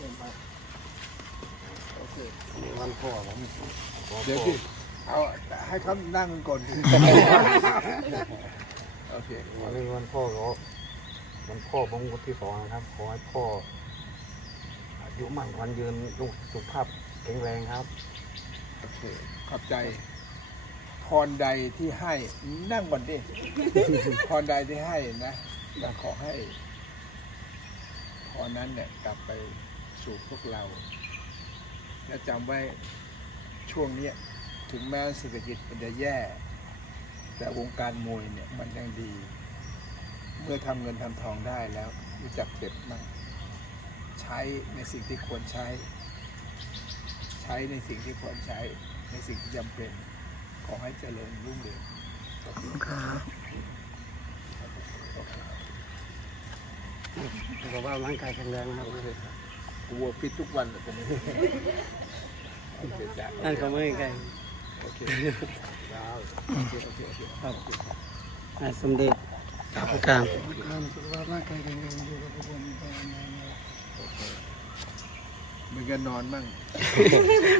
เวันพ่อผมเดี๋ยวสิเอาให้เขานั่งก่อนโอเควันนี้วันพ่อเราวันพ่อของคนที่สองนะครับขอให้พ่ออายุมั่นวัญยืนลูกสุขภาพแข็งแรงครับโอเคขอบใจพรใดที่ให้นั่งก่อนดิพรใดที่ให้นะอยากขอให้พรนั้นเนี่ยกลับไป สู่พวกเรา และจำไว้ช่วงเนี้ยถึงแม้เศรษฐกิจมันจะแย่ แต่วงการมวยเนี่ยมันยังดี เมื่อทำเงินทำทองได้แล้วรู้จักเก็บมั่งใช้ในสิ่งที่ควรใช้ ใช้ในสิ่งที่ควรใช้ในสิ่งที่จำเป็นขอให้เจริญรุ่งเรืองขอบคุณครับสุขภาพร่างกายแข็งแรงนะครับ กูวัวฟิตทุกวันเลยตอนนี้โอเคจ้ะนั่นเขาไม่ไกลโอเคดาวโอเคโอเคโอเคครับนายสมเด็จผู้การสุขภาพร่างกายแข็งแรงอยู่กับพวกผมไปนานๆมึงก็นอนมั่ง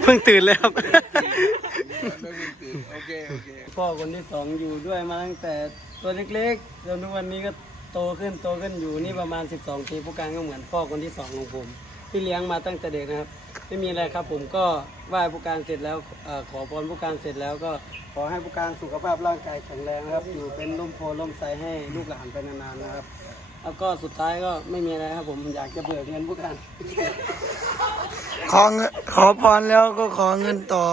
เพิ่งตื่นเลยครับไม่มึงตื่นโอเคโอเคพ่อคนที่สองอยู่ด้วยมาตั้งแต่ตัวเล็กๆจนทุกวันนี้ก็โตขึ้นโตขึ้นอยู่นี่ประมาณ 12 ปีผู้การก็เหมือนพ่อคนที่สองของผม ที่เลี้ยงมาตั้งแต่เด็กนะครับ ไม่มีอะไรครับผมก็ไหว้ผู้การเสร็จแล้วเอ่อขอพรผู้การเสร็จแล้วก็ขอให้ผู้การสุขภาพร่างกายแข็งแรงนะครับ อยู่เป็นร่มโพล่มไทรให้ลูกหลานไปนานๆนะครับ แล้วก็สุดท้ายก็ไม่มีอะไรครับผมอยากจะเบิกเงินผู้การ ขอเงินขอพรแล้วก็ขอเงินต่อ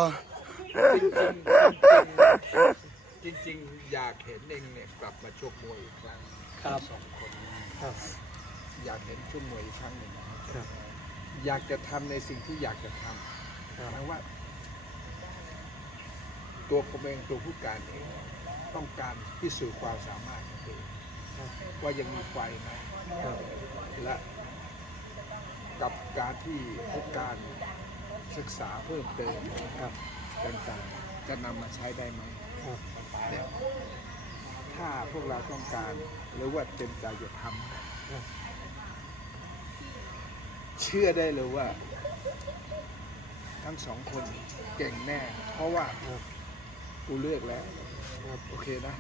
จริงๆจริงๆอยากเห็นเองเนี่ยกลับมาชกมวยอีกครั้งครับ สองคน ครับ อยากเห็นชกมวยอีกครั้งหนึ่งนะคครัรับบ อยากจะทำในสิ่งที่อยากจะทำหมายว่า ตัวผมเองตัวผู้การเองต้องการพิสูจน์ความสามารถของตัวเองว่ายังมีไฟไหมและกับการที่ผู้การศึกษาเพิ่มเติมครับต่างๆจะนำมาใช้ได้ไหมครับเนี่ยถ้าพวกเราต้องการหรือว่าเต็มใจจะทำ เชื่อได้เลยว่า ทั้งสองคนเก่งแน่ เพราะว่ากูเลือกแล้ว โอเคนะ